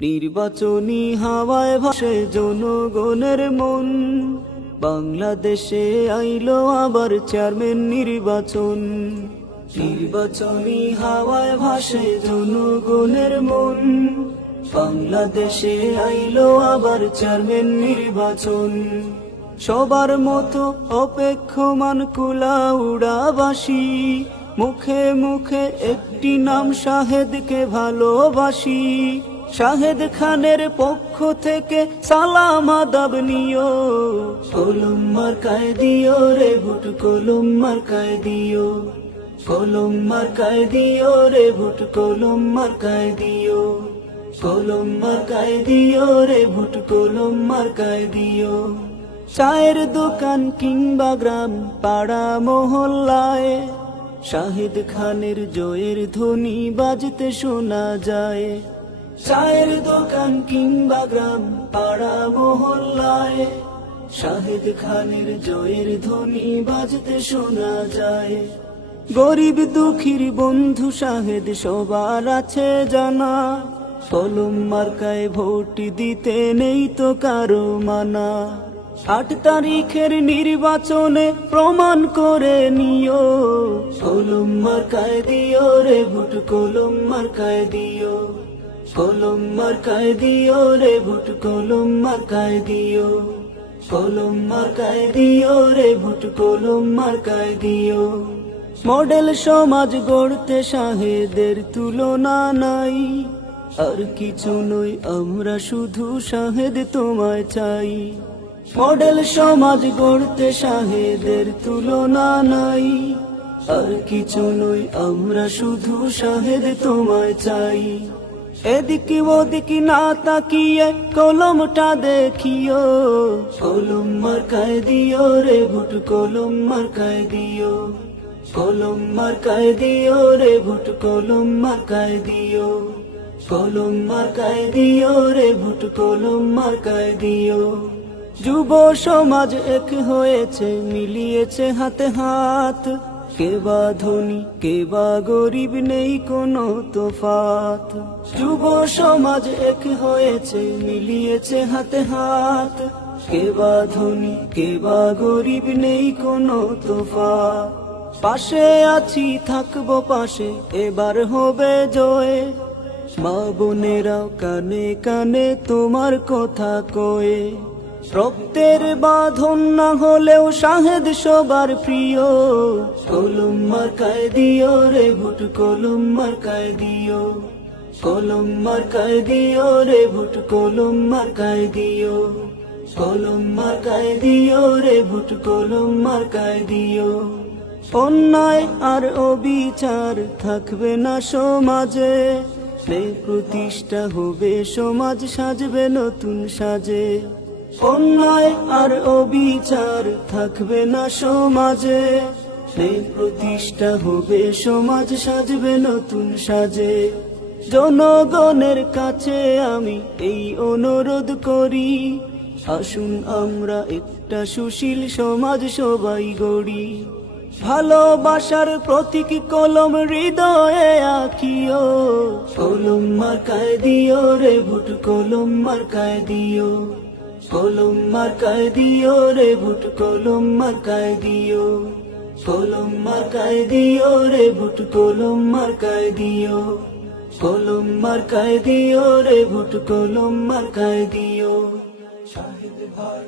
নির্বাচনী হাওয়ায় ভাসে জনগণের মন, বাংলাদেশে আইলো আবার চেয়ারম্যান নির্বাচন। নির্বাচনী হাওয়ায় ভাসে জনগণের মন, বাংলাদেশে আইলো আবার চেয়ারম্যান নির্বাচন। সবার মতো অপেক্ষমান কুলাউড়াবাসী, মুখে মুখে একটি নাম শাহেদকে ভালোবাসি। শাহেদ খানের পক্ষ থেকে সালাম আদাব নিও, কলম মার্কায় দিও রে ভোট, কলম মার্কায় দিও, কলম মার্কায় দিও রে ভোট, কলম মার্কায় দিও, কলম মার্কায় দিও রে ভোট, কলম মার্কায় দিও। চায়ের দোকান কিংবা গ্রাম পাড়া মহল্লায় শাহেদ খানের জয়ের ধ্বনি বাজতে শোনা যায়। চায়ের দোকান কিংবা গ্রাম পাড়া মহল্লায় শাহেদ খানের জয়ের ধ্বনি বাজতে শোনা যায়। গরিব দুঃখীর বন্ধু শাহেদ সবার আছে জানা, কলম মার্কায় ভোট দিতে নেই তো কারো মানা। 8 তারিখের নির্বাচনে প্রমাণ করে নিও, কলম মার্কায় দিও রে ভোট, কলম মার্কায় দিও, কলম মার্কায় দিও রে ভোট, কলম মার্কায় দিও, কলম মার্কায় দিও রে ভোট, কলম মার্কায় দিও। মডেল সমাজ গড়তে শাহেদের তুলনা নাই, আর কিছু নই আমরা শুধু শাহেদ তোমায় চাই। মডেল সমাজ গড়তে শাহেদের তুলনা নাই, আর কিছু নই আমরা শুধু শাহেদ তোমায় চাই। এদিকে ওদিকে না তাকিয়ে কলমটা দেখিও, কলম মার্কায় দিও রে ভোট, কলম মার্কায় দিও, কলম মার্কায় দিও রে ভোট, কলম মার্কায় দিও, কলম মার্কায় দিও রে ভোট, কলম মার্কায় দিও। যুব সমাজ এক হয়েছে, মিলিয়েছে হাতে হাত, কে বা ধনী কে বা গরিব নেই কোনো তফাত। যুব সমাজ এক হয়েছে, মিলিয়েছে হাতে হাত, কে বা ধনী কে বা গরিব নেই কোনো তফাত। পাশে আছি থাকবো পাশে, এবার হবে জয়, মা বোনেরাও কানে কানে তোমার কথা কয়ে। রক্তের বাঁধন না হলেও শাহেদ সবার প্রিয়, কলম মার্কায় দিও রে ভোট, কলম মার্কায় দিও, কলম মার্কায় দিও রে ভোট, কলম মার্কায় দিও, কলম মার্কায় দিও রে ভোট, কলম মার্কায় দিও। অন্যায় আর অবিচার থাকবে না সমাজে, প্রতিষ্ঠা হবে সমাজ সাজবে নতুন সাজে। অন্যায় আর অবিচার থাকবে না সমাজে, প্রতিষ্ঠা হবে সমাজ সাজবে নতুন সাজে। জনগণের কাছে আমি এই অনুরোধ করি, আসুন আমরা একটা সুশীল সমাজ সবাই গড়ি। ভালোবাসার প্রতীক কলম হৃদয়ে আঁকিও, কলম মার্কায় দিও রে ভোট, কলম মার্কায় দিও, কলম মার্কায় দিও রে ভোট, কলম মার্কায় দিও, কলম মার্কায় দিও রে ভোট, কলম মার্কায় দিও, কলম মার্কায় দিও রে ভোট, কলম মার্কায় দিও। শাহেদ ভাই।